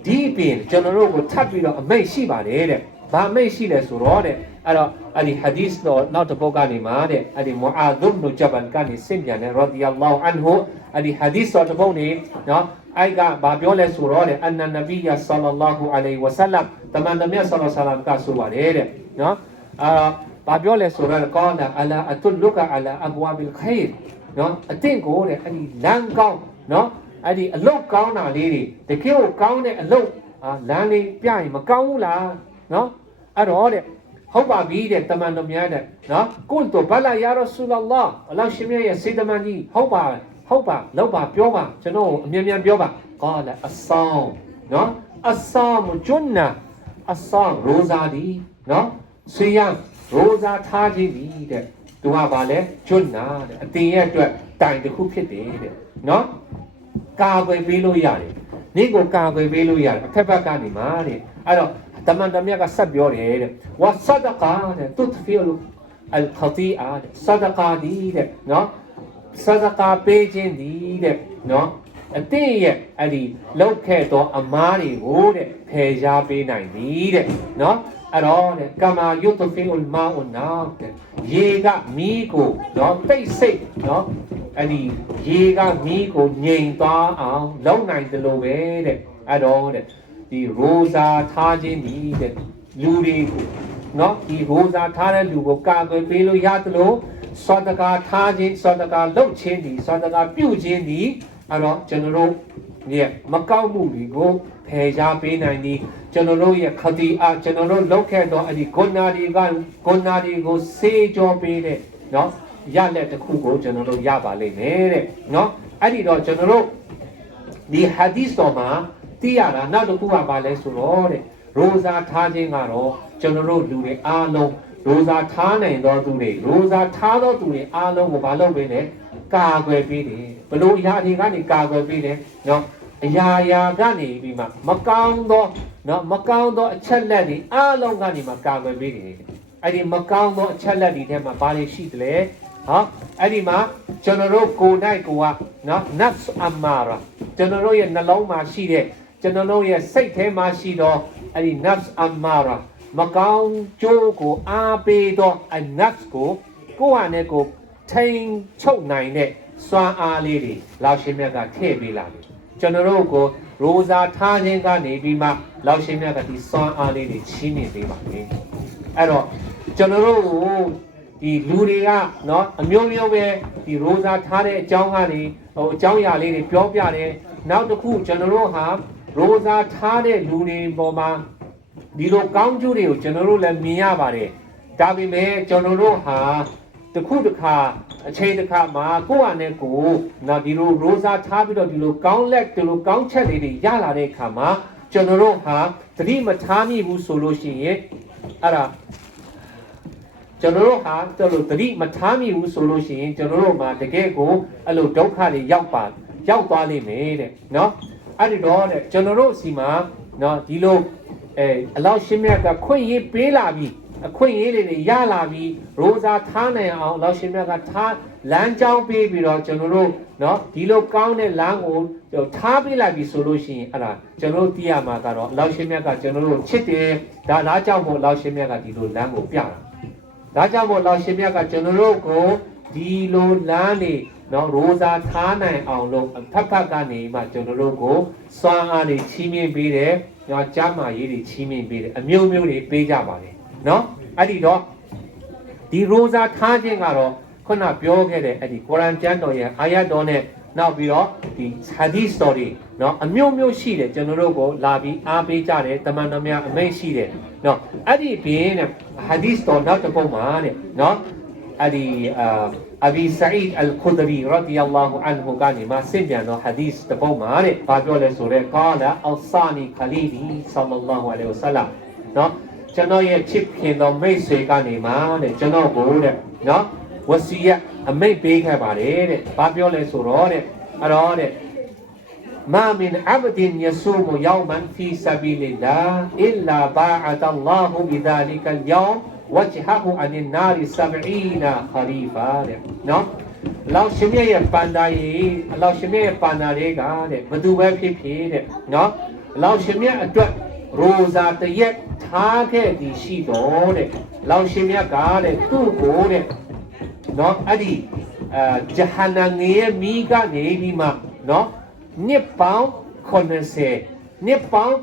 ဒီအပြင်ကျွန်တော်တို့ကိုထပ်ပြီးတော့အမိန့်ရှိပါတယ်တဲ့ဘာအမိန့်ရှိလဲဆိုတော့တဲ့အဲ့တော့အဲ့ဒီ hadith တော့နောက်တစ်ပုဒ်ကနေမှာတဲ့အဲ့ဒီမူအာဒ်ဘ်နူဂျဘန်ကနေဆင့်ပြန်တဲ့ရာဒီယာလောအန်ဟူအဲ့ဒီ hadith တော့တစ်ပုဒ်နေเนาะအဲ့ကဘာပြောလဲဆိုတော့တဲ့အန်နနဘီယာဆလ္လာလာဟူအလိုင်ဝါဆလမ်တမန်တော်မြတ်ဆလ္လာလာဆလမ်ကဆိုပါတယ်တဲ့เนาะဘာပြောလဲဆိုတော့ကောလာအလာအတုလုကအလာအဘဝဘီလ်ခိုင်เนาะအတင့်ကိုတဲ့အဲ့ဒီလမ်းကောင်းเนาะအဲ့ဒီအလုတ်ကောင်းတာလေးတွေတကယ်ကိုကောင်းတဲ့အလုတ်လမ်းလေးပြရင်မကောင်းဘူးလားเนาะအဲ့တော့တဲ့ဟုတ်ပါပြီတဲ့တမန်တော်များတဲ့နော်ကုလ်တိုဘလာယာရဆူလလာအလောရှင်မြတ်ရဲ့စေတမန်ကြီးဟုတ်ပါလောက်ပါပြောပါကျွန်တော်အမြဲပြောပါကာလာအဆောင်နော်အဆောင်ဂျွန်းနာအဆောင်ရိုဇာဒီနော်ဆွေရရိုဇာထားခြင်းဒီတဲ့သူကဘာလဲဂျွန်းနာတဲ့အတင်ရဲ့အတွက်တိုင်တစ်ခုဖြစ်တယ်တဲ့နော် ကာကွယ်ပေးလို့ရတယ်နင့်ကိုကာကွယ်ပေးလို့ရတယ်အထက်ဘက်ကနေမှာတဲ့အဲ့တော့တမန်တော်မြတ်ကဆက်ပြောတယ်တဲ့ဝါဆဒကာတဲ့တုတ်ဖီလ်အလ်ခတီအာဆဒကာဒီတဲ့နော်ဆဒကာပေးခြင်းဒီတဲ့နော်အတင်းရဲ့အဲ့ဒီလောက်ခဲ့တော့အမားတွေကိုတဲ့ဖယ်ရှားပေးနိုင်ပြီတဲ့နော်အဲ့တော့တဲ့ကမာယုတ်ဖီအလ်မာအူနာတဲ့ရေကမီးကိုနော်တိတ်ဆိတ်နော်အဲ့ဒီရေကမီးကိုငြိမ်သွားအောင်လုံနိုင်တယ်လို့ပဲတဲ့အဲ့တော့တဲ့ဒီရိုဇာထားခြင်းဒီတဲ့လူတွေကိုနော်ဒီရိုဇာထားတဲ့လူကိုကာကွယ်ပေးလို့ရတယ်လို့စောတကာထားခြင်းစောတကာလှုပ်ခြင်းဒီစောတကာပြုတ်ခြင်းဒီအဲ့တော့ကျွန်တော်တို့ရဲ့မကောက်မှုတွေကိုဖယ်ရှားပေးနိုင်သည်ကျွန်တော်တို့ရဲ့ခတိအားကျွန်တော်တို့လောက်ခဲ့တော့အဲ့ဒီဂုဏတွေကိုစေကြောပေးတဲ့နော်ရလက်တစ်ခုကိုကျွန်တော်တို့ရပါလိမ့်မယ်တဲ့နော်အဲ့ဒီတော့ကျွန်တော်တို့ဒီဟာဒီစ်တော်မှာသိရတာနောက်တစ်ခုကဘာလဲဆိုတော့တဲ့ရိုဇာထားခြင်းကတော့ကျွန်တော်တို့လူတွေအားလုံးရိုဇာထားနိုင်သောသူတွေရိုဇာထားသောသူတွေအားလုံးကိုမလုပ်ပေးနဲ့ကာကွယ်ပေးတယ်ဘလို့အရာတွေကနေကာကွယ်ပေးတယ်နော်အရာကနေပြီးမှမကောင်းသောနော်မကောင်းသောအချက်လက်တွေအားလုံးကနေမှကာကွယ်ပေးတယ်အဲ့ဒီမကောင်းသောအချက်လက်တွေထဲမှာဘာတွေရှိသလဲဟာအဲ့ဒီမှာကျွန်တော်တို့ကိုယ်၌ကိုကနော် nafs amara ကျွန်တော်တို့ရဲ့နှလုံးမှာရှိတဲ့ကျွန်တော်တို့ရဲ့စိတ်ထဲမှာရှိတော့အဲ့ဒီ nafs amara မကောင်းကျိုးကိုအားပေးတော့အ nafs ကိုကိုယ့်ဟာနဲ့ကိုထိန်ချုပ်နိုင်တဲ့စွမ်းအားလေးတွေလောက်ရှင်မြတ်ကထည့်ပေးလာတယ်ကျွန်တော်တို့ကိုရိုဇာထားခြင်းကနေပြီးမှလောက်ရှင်မြတ်ကဒီစွမ်းအားလေးတွေချီးမြှင့်ပေးပါမယ်အဲ့တော့ကျွန်တော်တို့ကိုဒီလူတွေကနော်အမျိုးမျိုးပဲဒီရိုဇာထားတဲ့အကြောင်းကနေဟိုအကြောင်းအရာလေးတွေပြောပြတယ်နောက်တစ်ခုကျွန်တော်တို့ဟာရိုဇာထားတဲ့လူတွေပေါ်မှာဒီလိုကောင်းကျိုးတွေကိုကျွန်တော်တို့လည်းမြင်ရပါတယ်ဒါပေမဲ့ကျွန်တော်တို့ဟာတစ်ခုတစ်ခါအချိန်တစ်ခါမှာကိုယ့်ဟာနဲ့ကိုယ်နော်ဒီလိုရိုဇာထားပြီးတော့ဒီလိုကောင်းလက်ဒီလိုကောင်းချက်လေးတွေရလာတဲ့အခါမှာကျွန်တော်တို့ဟာသတိမထားမိဘူးဆိုလို့ရှိရင်အဲ့ဒါကျွန်တော်တို့ဟာတော်လို့သတိမထားမိဘူးဆိုလို့ရှိရင်ကျွန်တော်တို့မှာတကယ်ကိုအဲ့လိုဒုက္ခတွေရောက်သွားလိမ့်မယ်တဲ့နော်အဲ့ဒီတော့တဲ့ကျွန်တော်တို့စီမှာနော်ဒီလိုအလောင်းရှင်မြတ်ကခွင့်ရေးပေးလာပြီးအခွင့်အရေးတွေရလာပြီးရိုဇာထားနိုင်အောင်အလောင်းရှင်မြတ်ကထားလမ်းကြောင်းပေးပြီးတော့ကျွန်တော်တို့နော်ဒီလိုကောင်းတဲ့လမ်းကိုထားပေးလိုက်ပြီဆိုလို့ရှိရင်အဲ့ဒါကျွန်တော်တို့သိရမှာကတော့အလောင်းရှင်မြတ်ကကျွန်တော်တို့ချစ်တယ်ဒါကြောင့်မို့အလောင်းရှင်မြတ်ကဒီလိုလမ်းကိုပြတာဒါကြောင့်မို့လောင်ရှင်မြတ်ကကျွန်တော်တို့ကိုဒီလိုလမ်းနေနော်ရိုဇာထားနိုင်အောင်လို့ဖက်ကနေမှကျွန်တော်တို့ကိုစွမ်းအားတွေချီးမြှင့်ပေးတယ်။နော်ကျမ်းမာရေးတွေချီးမြှင့်ပေးတယ်အမျိုးမျိုးတွေပေးကြပါလေ။နော်အဲ့ဒီတော့ဒီရိုဇာထားခြင်းကတော့ခုနပြောခဲ့တဲ့အဲ့ဒီကုရ်အာန်ကျမ်းတော်ရဲ့အာယတ်တော်နဲ့နောက်ပြီးတော့ဒီဟာဒီစ်တော်တွေနော်အမျိုးမျိုးရှိတယ်ကျွန်တော်တို့ကိုလာပြီးအားပေးကြတယ်တမန်တော်များအမိန့်ရှိတယ်နော်အဲ့ဒီဘင်းနဲ့ဟာဒီစ်တော်နောက်တစ်ပုဒ်မှာတဲ့နော်အဲ့ဒီအဘီဆာအီဒ်အလ်ခူဒရီရာဒီယல்லாဟူအန်ဟူကနေမှာဆင့်ပြန်တော့ဟာဒီစ်တစ်ပုဒ်မှာတဲ့ဘာပြောလဲဆိုတော့ကာလာအလ်ဆာနီခလီဒီဆလ္လာလာဟူအလိုင်ဝါဆလမ်နော်ကျွန်တော်ရဲ့ချစ်ခင်တော်မိတ်ဆွေကနေမှာတဲ့ကျွန်တော်ကိုတဲ့နော်ဝစီယအမိတ်ပေးခဲ့ပါတယ်တဲ့ဘာပြောလဲဆိုတော့တဲ့အဲ့တော့တဲ့မာမင်အဘဒင်ယဆူမယောမန်ဖီဆဘီလီလာအီလာဘာအတ်အလ္လာဟူဘီဒါလီကလ်ယောမ်ဝဂျဟူအန်နာရီ70ခရီဖာတဲ့နော်အလောင်းရှင်မြတ်ရဲ့ပန္နာကြီးအလောင်းရှင်မြတ်ရဲ့ပန္နာတွေကတဲ့ဘသူပဲဖြစ်ဖြစ်တဲ့နော်အလောင်းရှင်မြတ်အတွက်ရိုဇာတရက်ထားခဲ့သည်ရှိတော်တဲ့အလောင်းရှင်မြတ်ကတဲ့သူ့ကိုတဲ့နော်အဲ့ဒီဂျဟန္နမ်ရဲ့မိကနေပြီးမှနော်နှစ်ပေါင်း90နှစ်ပေါင်း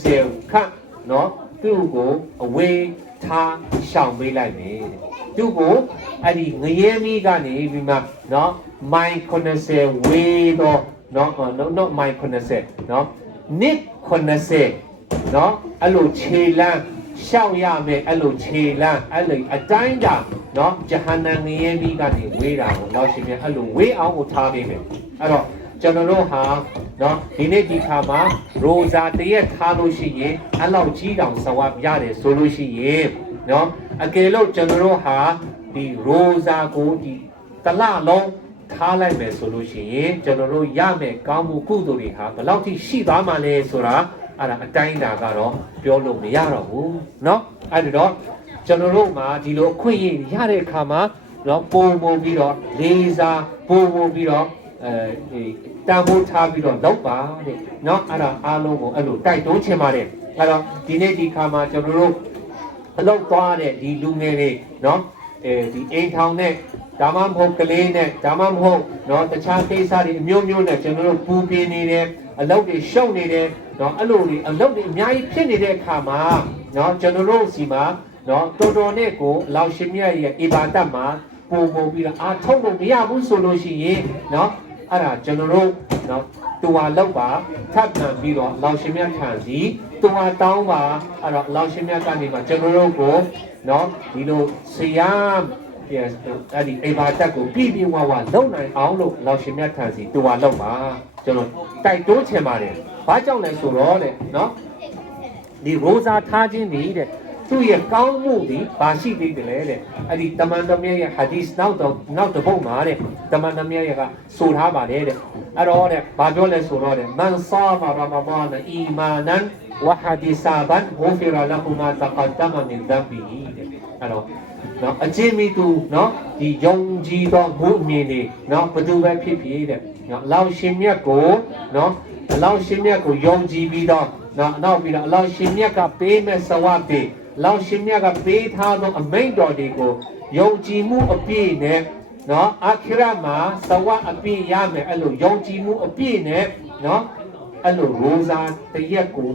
90ခန့်နော်သူ့ကိုအဝေးထားရှောင်ပေးလိုက်မယ်သူ့ကိုအဲ့ဒီငရဲမိကနေပြီးမှနော်မိုင်90ဝေးတော့နော်မိုင်90နော်နှစ်90နော်အဲ့လိုခြေလမ်းရှောက်ရမယ်အဲ့လိုခြေလမ်းအဲ့လိုအတိုင်းတာနော်ဂျဟန္နမ်ငရဲမိကနေဝေးတာကိုလောက်ရှင်မြတ်အဲ့လိုဝေးအောင်ကိုထားပေးမယ်အဲ့တော့ကျွန်တော်တို့ဟာနော်ဒီနေ့ဒီခါမှာရိုဇာတရက်ထားလို့ရှိရင်အဲ့လောက်ကြီးတောင်စဝါရတယ်ဆိုလို့ရှိရင်နော်အကယ်လို့ကျွန်တော်တို့ဟာဒီရိုဇာကိုဒီတလလုံး ထားလိုက်မယ်ဆိုလို့ရှိရင်ကျွန်တော်တို့ရမယ်ကောင်းမှုကုသိုလ်တွေဟာဘယ်လောက်ထိရှိသွားမှလဲဆိုတာအဲ့ဒါအတိုင်းတာကတော့ပြောလို့မရတော့ဘူးเนาะအဲ့တော့ကျွန်တော်တို့မှာဒီလိုအခွင့်အရေးရတဲ့အခါမှာเนาะပုံပြီးတော့လေးစားပုံပြီးတော့တန်ဖိုးထားပြီးတော့လောက်ပါတဲ့เนาะအဲ့ဒါအားလုံးကိုအဲ့လိုတိုက်တွန်းချင်ပါတယ်အဲ့တော့ဒီနေ့ဒီခါမှာကျွန်တော်တို့အလုပ်သွားတဲ့ဒီလူငယ်တွေเนาะဒီအိမ်ထောင်နဲ့ဒါမှမဟုတ်ကလေးနဲ့ဒါမှမဟုတ်เนาะတခြားကိစ္စတွေအမျိုးမျိုးနဲ့ကျွန်တော်တို့ပူပင်နေတယ်အလုပ်တွေရှုပ်နေတယ်เนาะအဲ့လိုတွေအလုပ်တွေအများကြီးဖြစ်နေတဲ့အခါမှာเนาะကျွန်တော်တို့စီမှာเนาะတော်တော်နဲ့ကိုအလောင်းရှင်မြတ်ရဲ့အဘာဒတ်မှာပုံပြီးတော့အားထုတ်လို့မရဘူးဆိုလို့ရှိရင်เนาะအဲ့ဒါကျွန်တော်တို့เนาะတူဟာလောက်ပါထပ်မှန်ပြီးတော့လောင်ရှင်မြတ်ခံစီတူဟာတောင်းပါအဲ့တော့လောင်ရှင်မြတ်ကနေမှကျွန်တော်တို့ကိုเนาะဒီလိုဆရာအဲ့ဒီအိဘာတက်ကိုပြပြဝဝလုံနိုင်အောင်လို့လောင်ရှင်မြတ်ခံစီတူဟာလောက်ပါကျွန်တော်တိုက်တွန်းချင်ပါတယ်ဘာကြောင့်လဲဆိုတော့တဲ့เนาะဒီရိုဇာထားခြင်းနေတဲ့သူ့ရဲ့ကောင်းမှုဒီဘာရှိသေးတယ်လဲတဲ့အဲ့ဒီတမန်တော်မြတ်ရဲ့ဟာဒီစ်နောက်တစ်ပုဒ်မှာတဲ့တမန်တော်မြတ်ရဲ့ကဆိုထားပါတယ်တဲ့အဲ့တော့တဲ့ဘာပြောလဲဆိုတော့တဲ့မန်ဆာမာရမဘာနအီမာနန်ဝဟာဒီဆာဘန်ဂူဖီရာလဟူမာတကဒမမင်ဒမ်ဘီတဲ့အဲ့တော့နော်အချင်းမီသူနော်ဒီယုံကြည်သောဘုအမြင်တွေနော်ဘယ်သူပဲဖြစ်ဖြစ်တဲ့နော်အလောင်းရှင်မြတ်ကိုနော်အလောင်းရှင်မြတ်ကိုယုံကြည်ပြီးတော့နော်နောက်ပြီးတော့အလောင်းရှင်မြတ်ကပေးမဲ့ဆဝတ်တွေလောင်ရှင်မြတ်ကပေးထားသောအမိန့်တော်တွေကိုယုံကြည်မှုအပြည့်နဲ့နော်အခရမှာသဝအပြည့်ရမယ်အဲ့လိုယုံကြည်မှုအပြည့်နဲ့နော်အဲ့လိုရိုဇာတရက်ကို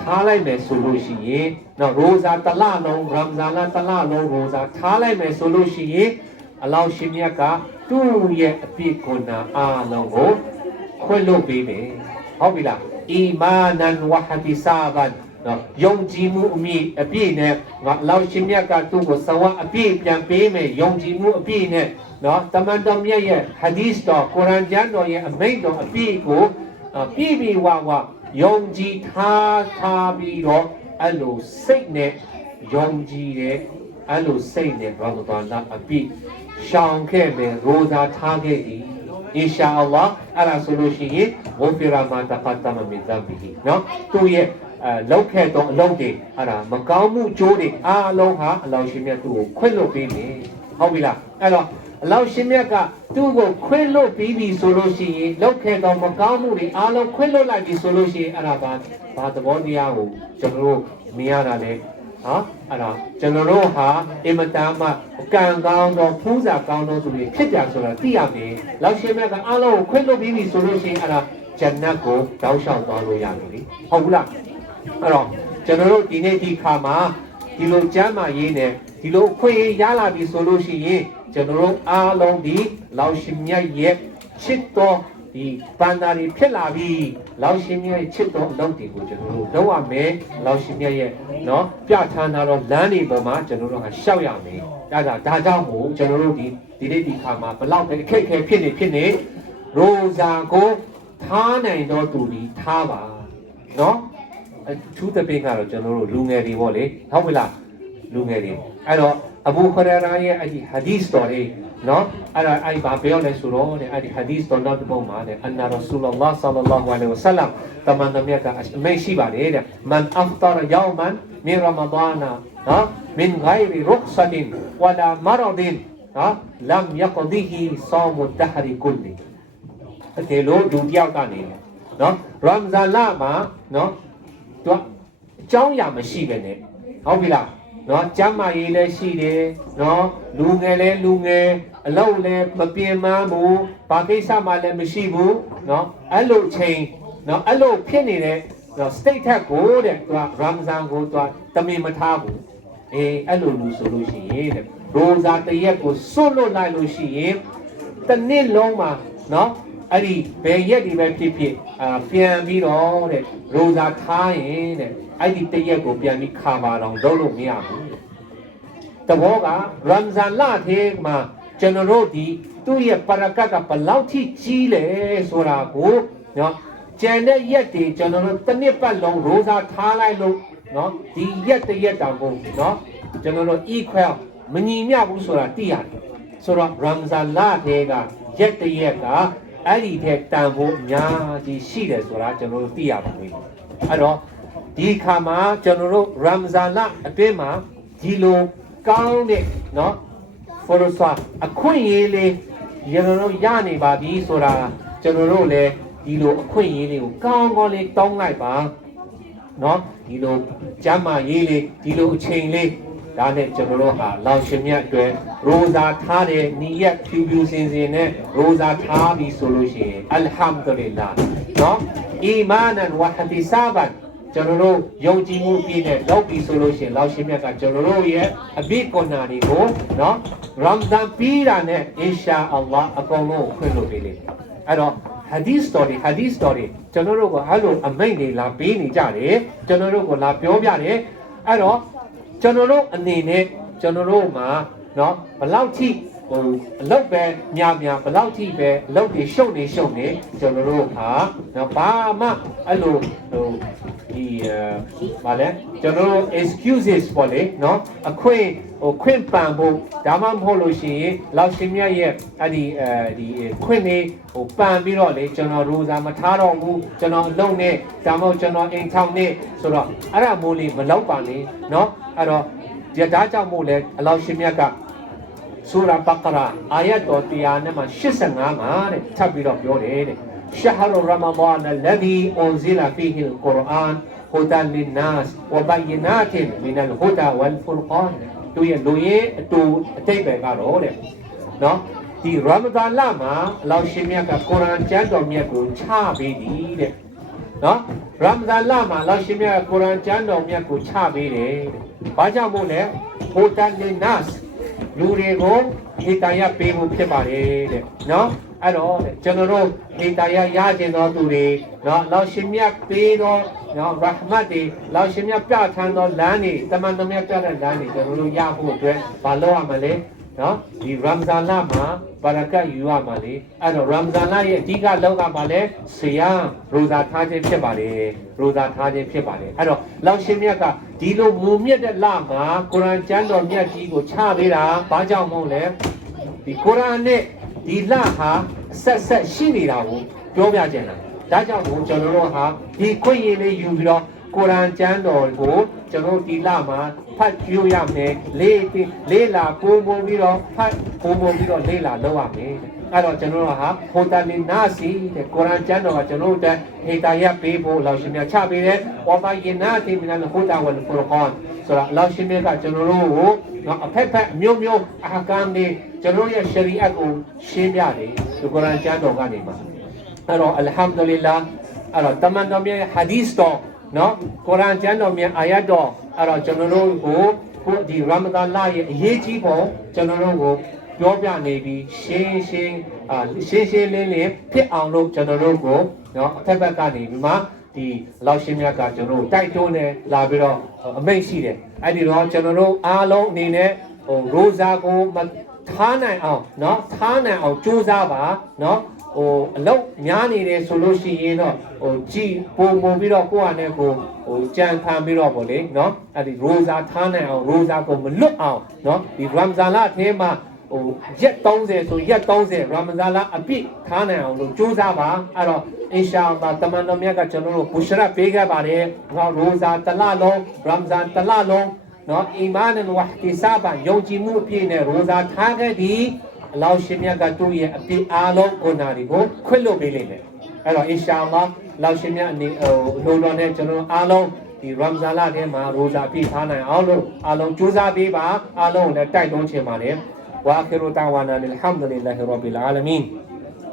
ထားလိုက်မယ်ဆိုလို့ရှိရင်နော်ရိုဇာတလလုံးရမ်ဇာန်လတလလုံးရိုဇာထားလိုက်မယ်ဆိုလို့ရှိရင်အလောင်းရှင်မြတ်ကသူ့ရဲ့အပြည့်ကိုနာအားလုံးကိုခွင့်လွှတ်ပေးမယ်ဟုတ်ပြီလားအီမာနန်ဝဟဒီဆာဘန်နော်ယုံကြည်မှုအပြည့်နဲ့ငါလောင်ရှင်မြတ်ကသူ့ကိုသဝအပြည့်ပြန်ပေးမယ်ယုံကြည်မှုအပြည့်နဲ့နော်တမန်တော်မြတ်ရဲ့ဟာဒီစ်တော်ကုရ်အာန်ကျမ်းတော်ရဲ့အမိန့်တော်အပြည့်ကိုပြည့်ပြီးဝယုံကြည်ထားပြီးတော့အဲ့လိုစိတ်နဲ့ယုံကြည်တဲ့အဲ့လိုစိတ်နဲ့ဘာသာနာအပြည့်ရှောင်ခဲ့မယ်ရိုဇာထားခဲ့သည်အင်ရှာအလ္လာဟ်အဲ့ဒါဆိုလို့ရှိရင်ဝဖီရာမာတကတ်တမမင်ဇမ်ဘီနော်သူရဲ့လောက်ခဲ့တော့အလုံးတွေအဲ့ဒါမကောင်းမှုကြိုးတွေအားလုံးဟာအလောင်းရှင်မြတ်သူ့ကိုခွင့်လွှတ်ပေးမယ်ဟုတ်ပြီလားအဲ့တော့အလောင်းရှင်မြတ်ကသူ့ကိုခွင့်လွှတ်ပြီးပြီဆိုလို့ရှိရင်လောက်ခဲ့တော့မကောင်းမှုတွေအားလုံးခွင့်လွှတ်လိုက်ပြီဆိုလို့ရှိရင်အဲ့ဒါဘာသဘောတရားကိုကျွန်တော်တို့မြင်ရတာလေဟာအဲ့ဒါကျွန်တော်တို့ဟာအင်မတန်မှကံကောင်းတော့ဖူးစာကောင်းတော့ဆိုပြီးဖြစ်ကြဆိုတာသိရမယ်လောင်းရှင်မြတ်ကအားလုံးကိုခွင့်လွှတ်ပြီးပြီဆိုလို့ရှိရင်အဲ့ဒါဂျန်နတ်ကိုတောင်းလျှောက်သွားလို့ရတယ်လေဟုတ်ဘူးလားအဲ့တော့ကျွန်တော်တို့ဒီနေ့ဒီခါမှာဒီလိုကျမ်းမာရေးနဲ့ဒီလိုခွင့်ရလာပြီဆိုလို့ရှိရင်ကျွန်တော်တို့အားလုံးဒီလောင်ရှင်မြတ်ရဲ့ချစ်တော်ဒီပန္နာတွေဖြစ်လာပြီလောင်ရှင်မြတ်ရဲ့ချစ်တော်အလုပ်တွေကိုကျွန်တော်တို့လုပ်ရမယ်လောင်ရှင်မြတ်ရဲ့နော်ပြဋ္ဌာန်းထားတော့လမ်းတွေပေါ်မှာကျွန်တော်တို့ဟာရှောက်ရမယ်ဒါကြောင့်မို့ကျွန်တော်တို့ဒီနေ့ဒီခါမှာဘလောက်ပဲအခက်အခဲဖြစ်နေရိုဇာကိုထားနိုင်တော့သူဒီထားပါနော်သူတပင်းကတော့ကျွန်တော်တို့လူငယ်တွေပေါ့လေဟုတ်ပြီလားလူငယ်တွေအဲ့တော့အဘူခရရာရဲ့အဲ့ဒီဟာဒီစ်တော်လေးနော်အဲ့ဘာပြောလဲဆိုတော့အဲ့ဒီဟာဒီစ်တော်နောက်တစ်ပုဒ်မှာတဲ့အန်နာရဆူလလာဆလ္လာလာဟူအလိုင်ဝါဆလမ်တမန်တော်မြတ်ကအမိန့်ရှိပါတယ်တဲ့မန်အဖ်တာရယောမန်မင်ရမဒါနာနော်မင်ဂိုင်ရီရုခ်ဆတ်င်ဝလာမရဒင်နော်လမ်ယကဒီဟီဆာမုဒဟရီကုလ်ဒီလိုဒုတိယကနေနော်ရမ်ဇာန်လမှာနော်သူအကြောင်းအရာမရှိပဲနဲ့ဟုတ်ပြီလားနော်ကျမ်းမာရေးလည်းရှိတယ်နော်လူငယ်လည်းလူငယ်အလုပ်လည်းမပြင်းမဘူးဘာကိစ္စမှလည်းမရှိဘူးနော်အဲ့လိုချိန်နော်အဲ့လိုဖြစ်နေတဲ့နော် state ထက်ကိုတဲ့သူကရမ်ဇန်ကိုသူကတမင်မထားဘူးအဲ့လိုလူဆိုလို့ရှိရင်တဲ့ရိုဇာတရက်ကိုစွန့်လွတ်လိုက်လို့ရှိရင်တစ်နှစ်လုံးမှာနော်အဲ့ဒီဘယ်ရက်ဒီပဲဖြစ်ပြန်ပြီးတော့တဲ့ရိုဇာထားရင်တဲ့အဲ့ဒီတရက်ကိုပြန်ပြီးခါပါတော့လုပ်လို့မရဘူးတဘောကရမ်ဇန်လထဲမှာကျွန်တော်တို့ဒီသူ့ရဲ့ပရကတ်ကဘလောက်ထိကြီးလဲဆိုတာကိုနော်ကျန်တဲ့ရက်တွေကျွန်တော်တို့တစ်နှစ်ပတ်လုံးရိုဇာထားလိုက်လို့နော်ဒီရက်တရက်တောင်ကိုနော်ကျွန်တော်တို့ equal မညီမျှဘူးဆိုတာသိရတယ်ဆိုတော့ရမ်ဇန်လထဲက ရက်တရက်ကအဲ့ဒီတဲ့တန်ဖို့အများကြီးရှိတယ်ဆိုတာကျွန်တော်တို့သိရပါမယ်အဲ့တော့ဒီခါမှာကျွန်တော်တို့ရမ်ဇာန်လအတွင်းမှာဒီလိုကောင်းတဲ့เนาะဖော်ရစာအခွင့်အရေးလေးကျွန်တော်တို့ရနေပါပြီဆိုတာကျွန်တော်တို့လည်းဒီလိုအခွင့်အရေးလေးကိုကောင်းကောင်းလေးတောင်းလိုက်ပါเนาะဒီလိုကျမ်းမာရေးလေးဒီလိုအချိန်လေးဒါနဲ့ကျွန်တော်တို့ဟာလောင်ရှင်မြတ်အတွက်ရိုဇာထားတဲ့နီယတ်ဖြူဖြူစင်စင်နဲ့ရိုဇာထားပြီးဆိုလို့ရှိရင်အလ်ဟမ်ဒူလ illah เนาะအီမာနန်ဝဟဒီဆာဘန်ကျွန်တော်တို့ယုံကြည်မှုပြည့်နဲ့လောက်ပြီးဆိုလို့ရှိရင်လောင်ရှင်မြတ်ကကျွန်တော်တို့ရဲ့အဘိကွန်နာတွေကိုเนาะရမ်ဇန်ပြီးတာနဲ့အင်ရှာအလ္လာဟ်အကုန်လုံးခွင့်လို့ပေးလိမ့်မယ်အဲ့တော့hadith story ကျွန်တော်တို့ကအဲ့လိုအမိန့်တွေလာပေးနေကြတယ်ကျွန်တော်တို့ကလာပြောပြတယ်အဲ့တော့ကျွန်တော်တို့အနေနဲ့ကျွန်တော်တို့မှာเนาะဘလောက်ထိဟိုအလုပ်ပဲများဘလောက်ထိပဲအလုပ်တွေရှုပ်နေကျွန်တော်တို့ဟာเนาะဘာမှအဲ့လိုဟိုဒီဘာလဲကျွန်တော်တို့ excuses ပေါ့လေเนาะအခွင့်ပန်ဖို့ဒါမှမဟုတ်လို့ရှိရင်လောက်ရှင်မြတ်ရဲ့အဲ့ဒီခွင့်လေးပန်ပြီးတော့လေကျွန်တော်ရိုဇာမထားတော့ဘူးကျွန်တော်အလုံးနဲ့ဒါမှမဟုတ်ကျွန်တော်အိမ်ထောင်နဲ့ဆိုတော့အဲ့ဒါမိုးလေးမလောက်ပါနဲ့เนาะအဲ့တော့ဒါကြောင့်မို့လဲအလောရှင်မြတ်ကဆူရာဘကရာအာယတ်တော်100နဲ့မှ85မှာတဲ့ထပ်ပြီးတော့ပြောတယ်တဲ့ شهر رمضان الذي أنزل فيه القرآن هدى للناس وبينات من الهدى والفرقان သူရဲ့လူရဲ့အတိတ်ပဲကတော့တဲ့နော်ဒီရမဒန်လမှာအလောရှင်မြတ်ကကုရ်အာန်ကျမ်းတော်မြတ်ကိုချပေးသည်တဲ့နော်ရမဒန်လမှာအလောရှင်မြတ်ကကုရ်အာန်ကျမ်းတော်မြတ်ကိုချပေးတယ်တဲ့ဘာကြောင့်မို့လဲဟိုတန်လင်နတ်လူတွေကိုဟေတာယပေးဖို့ဖြစ်ပါတယ်တဲ့နော်အဲ့တော့ကျွန်တော်တို့ဟေတာယရခြင်းတော်သူတွေနော်အလောရှင်မြတ်ပေးတော့နော်ရဟမတ်တွေလောင်ရှင်မြတ်ပြထမ်းသောလမ်းတွေတမန်တော်မြတ်ပြတဲ့လမ်းတွေကျွန်တော်တို့ရဖို့အတွက်မလုပ်ရမလဲနော်ဒီရမ်ဇန်လမှာဘာရကတ်ယူရမှာလေအဲ့တော့ရမ်ဇန်လရဲ့အဓိကလောက်ကပါလဲဆရာရိုဇာထားခြင်းဖြစ်ပါလေရိုဇာထားခြင်းဖြစ်ပါလေအဲ့တော့လောင်ရှင်မြတ်ကဒီလိုမူမြတ်တဲ့လမှာကုရ်အာန်ကျမ်းတော်မြတ်ကြီးကိုချပေးတာဘာကြောင့်မို့လဲဒီကုရ်အာန်နဲ့ဒီလဟာဆက်ရှိနေတာကိုပြောပြကြတယ်ဒါကြောင့်မို့ကျွန်တော်တို့ဟာဒီခွင့်ရလေးယူပြီးတော့ကုရ်အာန်ကျမ်းတော်ကိုကျွန်တော်ဒီလမှာဖတ်ပြရမယ်လေးလာပုံပြီးတော့ဖတ်ပုံပြီးတော့လေးလာလုပ်ရမယ်အဲ့တော့ကျွန်တော်တို့ဟာဟိုတလင်နာစီတဲ့ကုရ်အာန်ကျမ်းတော်ကကျွန်တော်တို့ဟေတာယပေးဖို့လောင်ရှင်မြတ်ချပေးတယ်ဝဘယနာတိမင်လ်ဟူဒါဝလ်ဖူရ်ကွန်ဆိုတော့လောင်ရှင်မြတ်ကကျွန်တော်တို့ကိုနော်အဖက်အမျိုးအာကမ်တွေကျွန်တော်ရဲ့ရှရီအတ်ကိုရှင်းပြတယ်ဒီကုရ်အာန်ကျမ်းတော်ကနေမှာအဲ့တော့အလ်ဟမ်ဒူလ illah အဲ့တော့တမန်တော်မြတ်ဟာဒီသ်တော်နော်ကုရ်အာန်ကျမ်းတော်မြတ်အာယတ်တော်အဲ့တော့ကျွန်တော်တို့ကိုဒီရမဒန်လရဲ့အရေးကြီးပုံကျွန်တော်တို့ကိုပြောပြနေပြီးရှင်းလင်းဖြစ်အောင်လို့ကျွန်တော်တို့ကိုနော်အထက်ဘက်ကနေဒီမှာဒီလောက်ရှင်းမြတ်ကကျွန်တော်တို့တိုက်တွန်းနေလာပြီးတော့အမိန့်ရှိတယ်အဲ့ဒီတော့ကျွန်တော်တို့အားလုံးအနေနဲ့ရိုဇာကိုထားနိုင်အောင်နော်ထားနိုင်အောင်ကြိုးစားပါနော်အလုံးများနေတယ်ဆိုလို့ရှိရင်တော့ကြည်ပုံပြီးတော့ကိုယ့်အနေကိုကြံခံပြီးတော့ဗောလေနော်အဲ့ဒီရိုဇာထားနိုင်အောင်ရိုဇာကိုမလွတ်အောင်နော်ဒီရမ်ဇန်လအထဲမှာရက်30ဆိုရက်30ရမ်ဇန်လအပြည့်ထားနိုင်အောင်လို့ကြိုးစားပါအဲ့တော့အင်ရှာအလ္လာဟ်တမန်တော်မြတ်ကကျွန်တော်တို့ဘူရှရာပေးခဲ့ပါတယ်ငါရိုဇာတလလုံးရမ်ဇန်တလလုံးနော်အီမာနန်ဝဟဒီဆာဘန်ယုံကြည်မှုအပြည့်နဲ့ရိုဇာထားခဲ့သည်အလောင်းရှင်မြတ်ကသူ့ရဲ့အပြည့်အားလုံးကိုနာတွေကိုခွင့်လွှတ်ပေးလိမ့်မယ်အဲ့တော့အင်ရှာအလ္လာဟ်လောင်းရှင်မြတ်အနေလိုတော်နဲ့ကျွန်တော်အားလုံးဒီရမ်ဇန်လထဲမှာရိုဇာပြည့်ထားနိုင်အောင်လို့အားလုံးကြိုးစားပေးပါအားလုံးကိုလည်းတိုက်တွန်းချင်ပါတယ်ဝါခီရူတာဝါနာလ်ဟမ်ဒူလ illah ရဘ်ဘီလ်အာလမင်